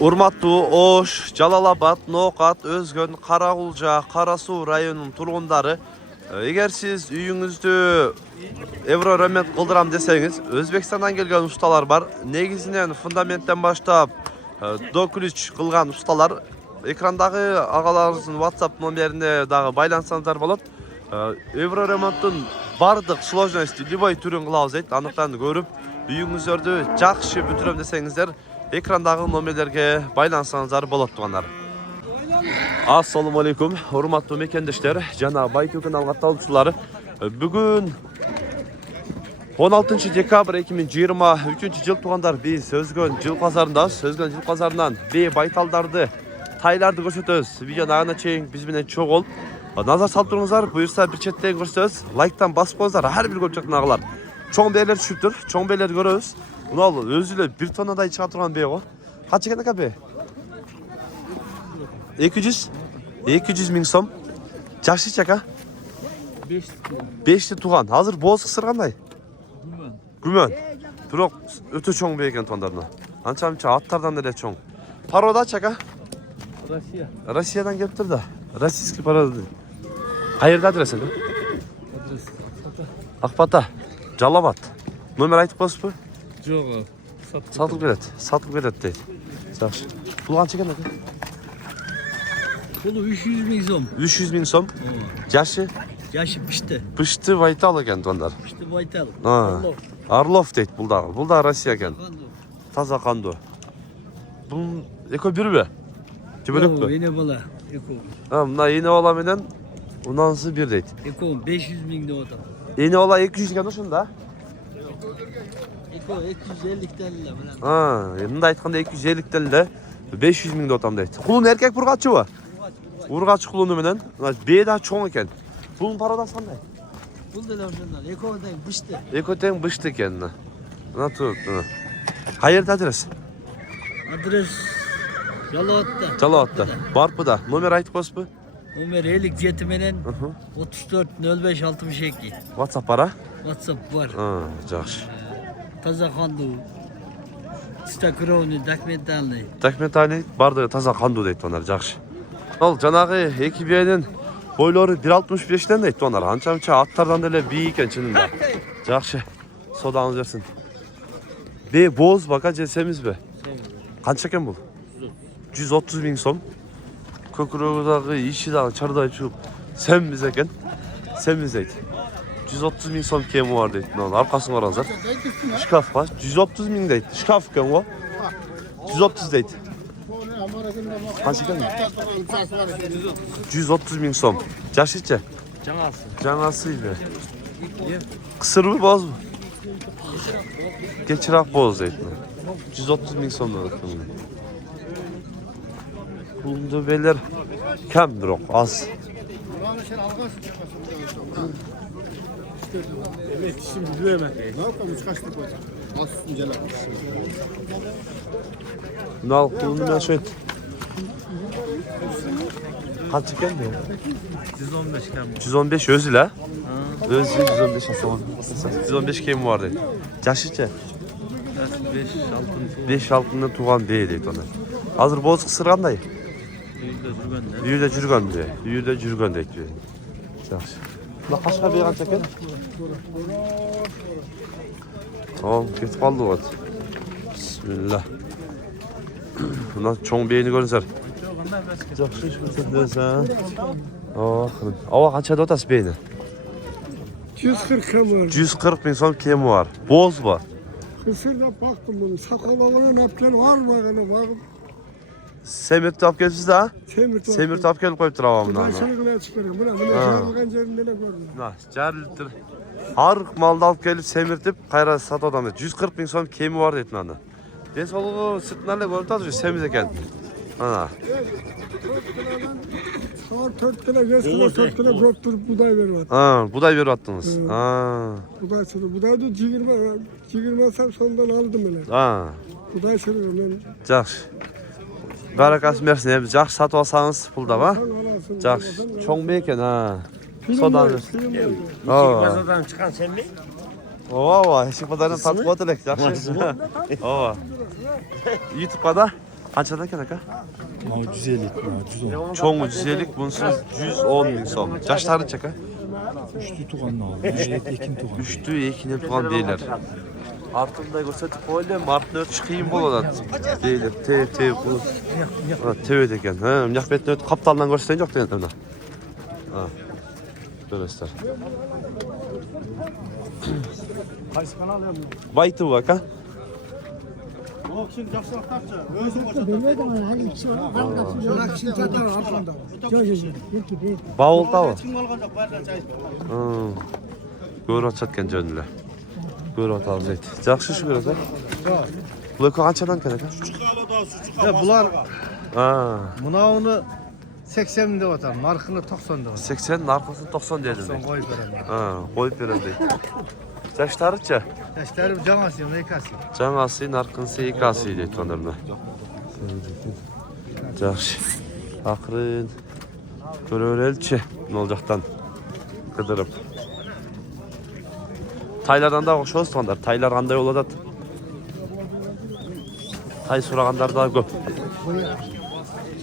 Урматтуу Ош, Жалалабад, Ноокат, Өзгөн, Карагулжа, Кара Суу районунун тургундары, эгер сиз үйүңүздү евро ремонт кылдырам десеңиз, Өзбекстандан келген усталар бар. Негизинен фундаменттен баштап до ключ кылган усталар. Экрандагы агаларыбыздын WhatsApp номерине дагы байлансаңыздар болот. Евро ремонттун бардык сложности любой түрүн кылабыз дейт. Анықтан көрүп, үйүңүздөрдү жакшы бүтүрөм десеңиздер, экрандагы номерлерге байлансаңыздар болот тугандар. Ассаламу алейкум, урматтуу мекендештер жана Байтөк каналга катталуучулары. Бүгүн 16 декабрь 2023 жыл тугандар, биз Өзгөн жыл базарындабыз. Өзгөн жыл базарынан байталдарды, тайларды көрсөтөбүз. Видеону аяғына чейин биз менен чогуу назар салып туруңуздар. Буюрса бир четтен көрсөтөбүз. Лайктан басып коюңуздар. Ар бир көрүп жаткан агалар. Чоң бээлер түшүптүр. Чоң бээлерди көрөбүз. Мына өзү эле 1 тоннадай чыга турган бээ го. Канча экен ака бээ? 200 миң сом. Жашычы ака? 5 туган. Азыр бооз кысыр кандай? Күмөн. Бирок өтө чоң бээ экен тугандар. Анча-мынча аттардан эле чоң. Пародачы ака? Россия. Россиядан келиптир да. Российский порода. Кайерде адрес ака? Адрес Акбата. Жалалабад. Номер айтып коесузбу? Жок. Сатылып кетет дейт. Жакшы. Бул канча экен ака? Бул 300 миң сом. 300 миң сом. Жашы? Жашы пишти. Пышты байтал экен тугандар. Пишти байтал. Орлов дейт бул дагы. Бул да Россия экен. Таза кандуу. Бул экөө бирби? Жебөлөкпү? Эне бала. Эко. Мына эне бала менен унансы бир дейт. Эко 500 миң деп атам. Эне бала 200 экен ошондо? Эко 250 эле менен. Мында айтканда 250 эле 500 миң деп атам дейт. Кулун эркек бургачыбы? Ургач кулуну менен. Мына бээ да чоң экен. Бунун пародасы кандай? Бул деле ошондон. Эко тең бишти. Эко тең бышты экен. Мына туруп. Кайерде адрес? Адрес Жалалабадта. Барпыда. Номер айтып коесузбу? Номер 57 менен 34 05 62. WhatsApp бар, а? WhatsApp бар. Жакшы. Таза кандуу. Чистокровный, документальный. Документальный бардыгы таза кандуу дейт тугандар, жакшы. Ал жанагы эки бээнин бойлору 1.65ден дейт тугандар. Анча-мынча аттардан эле бий экен чынында. Жакшы. Содаңыз берсин. Бээ бооз бака же семизби? Канча экен бул? 130 миң сом. Көкүрөгү дагы, иши дагы чардай чугуп семиз экен. Семиз дейт. 130 миң сом кеми бар дейт. Мына аркасын караңыздар. Шкаф бар. 130 миң дейт. Шкаф экен го. 130 дейт. Канча экен? 130 миң сом. Жашычы? Жаңасы эле. Кысырбы, боозбу? Кечирак бооз дейт. 130 миң сом дейт. Bulunduğu beyler kem bırak az. Evet, şimdi duyamam. Ne yapalım kaçtık var. Az inceler. Ne al kulunu ben şöyle. Kaç çıkan diyor? 115 kem. 115 öz ile. Öz 115 asalım. 115 kim vardı? Yaşıca? 5 altında tuğan beydi ona. Hazır boz kısırganday. Үйүдө жүргөн дейт. Жакшы. Мына кашка бээ канча экен? Кетип калды вот. Бисмилlah. Мына чоң бээни көрүңүздөр. Жакшы иш көрсөтөсүң. Аба канча деп атасыз бээни? 140 km var. 140 миң сом кеми бар. Бозбу? Kısırda baktım bunu. Sakalağının apken var mı? Bakın. Semirtip alып kelipsiz da? Semirtip alып kelip koyup turabam Ben bundan. seni kılaya çıkarıyorum. Buna jarılgan yerinde ne gördüm. Жарылыптыр. Арық малды алып келіп семіртіп, қайра сатудан 140 миң сом кеми бар дейді мынаны. Денсаулығы сыртынан эле көрүп жатыр, семиз экен. Ана. 4 kilo, 5 kilo, 4 kilo göktürüp buday veriyor. Buday берип аттыңыз. Buday sürüyor. Budaydı 20 sap sondan aldım öyle. Buday sürüyor ben. Жакшы. Баракасы берсин, эми жакшы сатып алсаңыз пулдап, Жакшы. Чоң бээ экен, Содан берсин. Базардан чыккан сен ми? Ооба, эшик базарынан тартып отур элек, жакшы. Ооба. YouTube'га да Qanchadan ekan aka? Mau 150, 110. Çoğu 150'lik, bunisi 110 ming so'm. Yaşları aka? 3'lü tuğanını aldım. 3'lü tuğan. 3'tü 2'ni tugan deyler. Артында көрсөтүп коелем, артын өтүш кыйын болот дейли. Те бул. Тебет экен. Мына бетин өтүп капталынан көрсөтөң жок деген мына. Көрөсүздөр. Qaysi kanal ya bu? Baytуу ака. O kişinin жақсылап тапшы. Өзің Şurak şirketler altında. Бауылтабы? Kim алған жоқ, бардан чайып. Көрүп атышат экен жөн эле. Көрүп атабыз дейт. Жакшы шүгүр ата. Бул эки канчадан экен aka? Bular Мынауны 80 деп атам, нарқыны 90 деп атам. 80, наркысын 90 дедим. 90 қойып беремін. Коюп берем дейт. Жаштарычы? Яштары жаңасы, екасы. Жаңасы, наркынсы, экасы дейт онда. Жакшы. Акырын көрө береличи, мол жактан кыдырып. Тайлардан да окшош тугандар. Тайлар кандай болуп атат? Тай сурагандар да көп.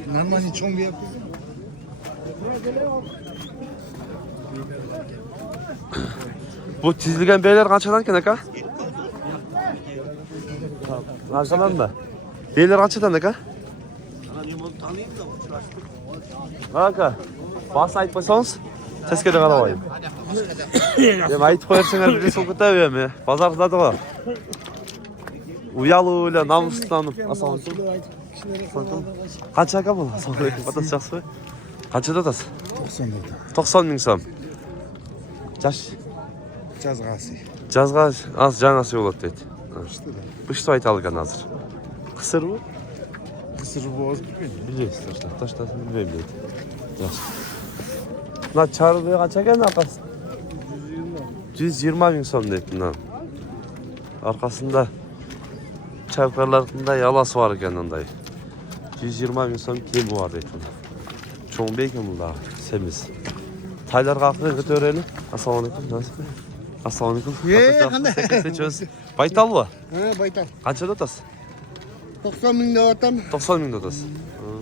Нормальный чоң бейіп. Bu çizilgen beyler kaçadan ekan aka? Kaçadan mı? Beyler kaçadan aka? Aka, bas aytmasanız tezkere kalabayım. Dem aytıp koyarsanız bir sol kötübeyim ya. Pazarda da var. Uyalıyla namuslanıp asalım. Kaç aka bu? Batası жақсы. Kaçada atasın? 90 деп. 90 ming so'm. Жаш Жазғасы. жазға аз жаңасы болады дейді. Пышты айта алған азыр. Қысыр бұл? Қысыр боз білмейді. Білесіздер, таштасын білмеймін дейді. Жақсы. Мына чарбе қанша екен арқасы? 120 мing сом дейді мына. Арқасында чайкарлардың яласы бар екен ондай. 120 мing сом кем бар дейді мына. Çoğun beyken bunlar, semiz. Taylar kalkıyor, götürelim. Assalamualaikum, nasıl? Assalamualaikum. Seçiyoruz. Baytal mı? He baytar. Kaçta otasın? 90 bin lira atam. 90 ming otasın.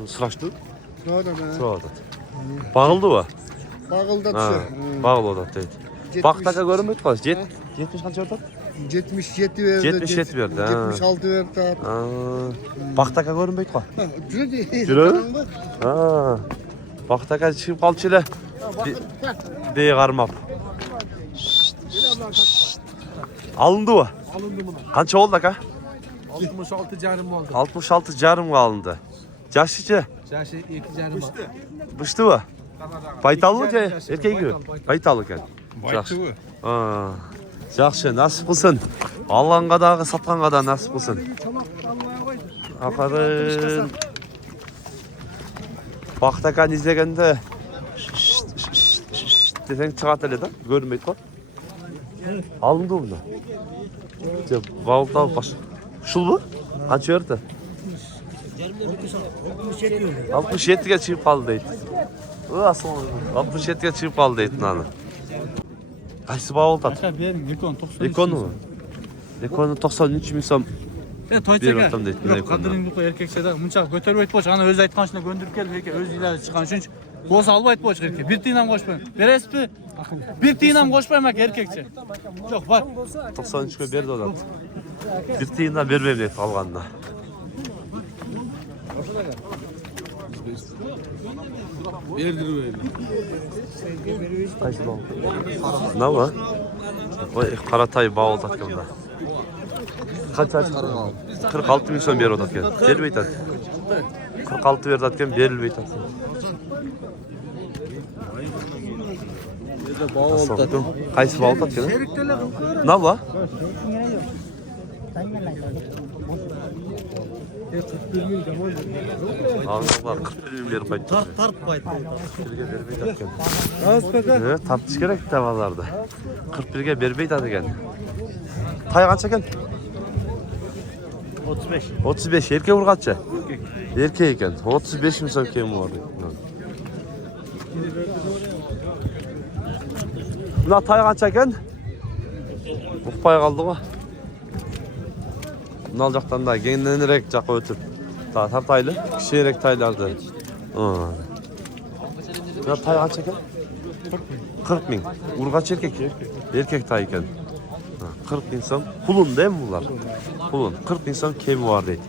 Sıraştı? Ne oldu be? Sıraştı. Bağıldı mı? Bağılda Ha, düşüyor. bağıl otat değil. Baktaka görünmüyor mu? 70 kaç otat? 77 verdi. 77 verdi, ha. 76 verdi. Baktaka görünmüyor mu? Jüri. Ha. Baktaka çıkıp kalçı ile. Bey karmap. Alındı mı? Alındı mı? Kaça oldu aka? 66 canım oldu. 66 carım alındı. Yaşlıca. Yaşı 2 canım oldu. Bıştı mı? Baytallı mı? Erkeği gibi. Baytallı ekan. Жақсы. Жақсы, насip қылсын. Алғанға дағы, сатқанға да насip қылсын. Ақырын. Бақтакан izlegende desең шығат эле да, көрінбейді ғой. Алынды бұны. Бауыл тауып баш. Шул bu? Қанша берді? 67'ge çıkıp kaldı deydi. 67'ge çıkıp kaldı deydi nani. Qaysı bauыл tat? Aşağı benim Nikon 90. Ekonu mu? Ekonu 93 ming so'm. Ben toychaga. Yok, qadringni qo'y erkakchada muncha ko'tarib aytib qo'yish, ana o'zi aytganchina ko'ndirib keldi aka, o'z iloji chiqqan uchun bo'lsa olib aytib qo'yish kerak. Bir tiyin ham qo'shmayman. Berasizmi? Bir tiyin ham qo'shmayman aka erkakcha. Yo'q, bor. 93'ge berdi o da. Bir tiyindan vermeyeyim deydi kalganına. Qaysı bauıl? Ne var? Oy, Karatay bauıl tatkanda. Kaç açtı? 46 ming so'm berib otatgan. Berilmay tat. 46 berib otatgan, berilmay tat. Qaysi bauıl tatgan? Ne var? Ağzılar 41 ming berib qaytdi. Tartmaydi. 41'ge bermey tatgan. Evet, tartış gerek tavallarda. 41'ge bermey tat ekan. Tay qancha ekan? 35. 35 erkek urgatça. Erkek ekan. 35 ming so'm kemi bor. Buna tay qancha ekan? Uqpay qoldi-ku. Bunal jaqdan da kengrenirek жаққа өтіп Daha tartaylı. Kişiyerek taylardı. Ya tay kaç ekan? 40 bin. Urgaç erkek. Erkek tay ekan. 40 bin so'm. Kulun değil mi bunlar? Kulun. 40 bin so'm kemi var deydi.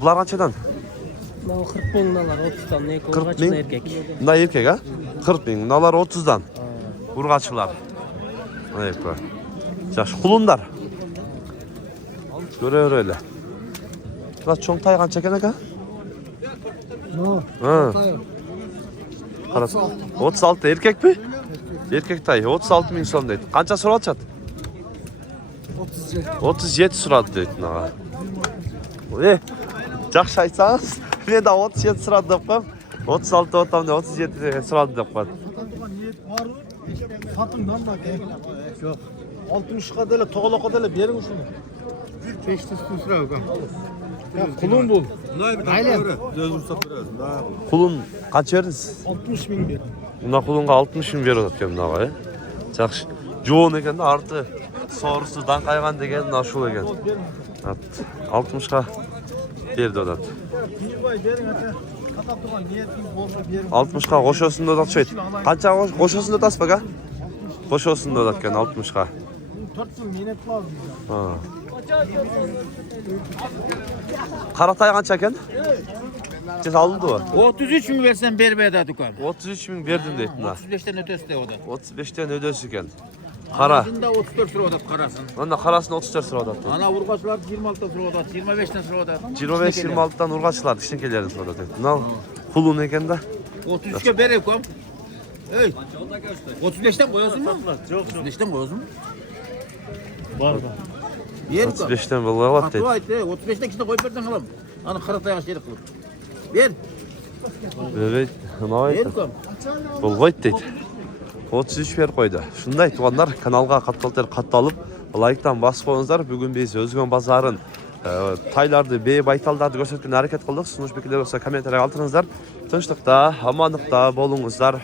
Bular kaçadan? Bunlar 40 bin dolar 30'dan ne 40 bin. erkek. Bunlar erkek ha? 40 bin. Bunlar 30'dan. Urgaçılar. Evet bak. Yaş kulunlar. Göre öyle. Bunlar çoğun tay kaç ekan aka? Ha. 36 erkek mi? Erkek tay 36 bin so'm deydi. Qancha so'rayapti? 37 so'radi deydi. Yaxshi aytsangiz, men de 37 so'radi deb qo'yim. 36 o'tamda 37 so'radi deb qo'ydim. Satımdan bak. Yok. 60'a dele, toğlaka dele verin şunu. 500 lira yok. Ya kulun bul. Aynen. Kulun qancha verdingiz? 60 bin bir. Buna kulunga 60 bin berip atkan bunaqa. Yaxshi. Jo'on ekan da arti so'risidan qaygan degan ashul ekan. 60'ga berdi odat. 60'ga qo'shosunda odatchaydi. Qancha qo'shosunda otasizmi aka? Qo'shosunda odatgan 60'ga. 4 bin minnet lazım. Ha. Qaratay qancha ekan? Siz aldı o. 33 mi versen berbeda dükkan? 33 bin verdim deydi buna. 35'ten ötesi de o da. 35'ten ödösü ekan. Qara. Şimdi 34 lira odat karasın. Onda qarasini 34 so'radi. Ana vurgaçlar 26 lira odat, 25'ten lira odat. 25-26'dan urgaçlar kişinekelerini so'radi. Bundan kulun ekan da. 33'e bere kom. Ey. 35'ten koyuyorsun mu? Yok. 35'ten koyuyorsun mu? Var. Yer kom. 35'ten vallahi var Hatı dedi. ayt. 35'ten işte koyup verdin halam. Ana karataya aşırı kılıp. Ver. Evet, ne aytdı? Ver kom. Bolgoyt deydi. 33 ber koydu. Şunday tuğanlar kanalga kattalıp like'tan bas koyuңuzдар. Bugün biz Özgön bazarın taylardı, bey baytaldарды көрсөткөн hareket kıldık. Sunuş bekliler olsa kommentarya altırыңыздар. Тынчтыкта, амандыкта болуңуздар.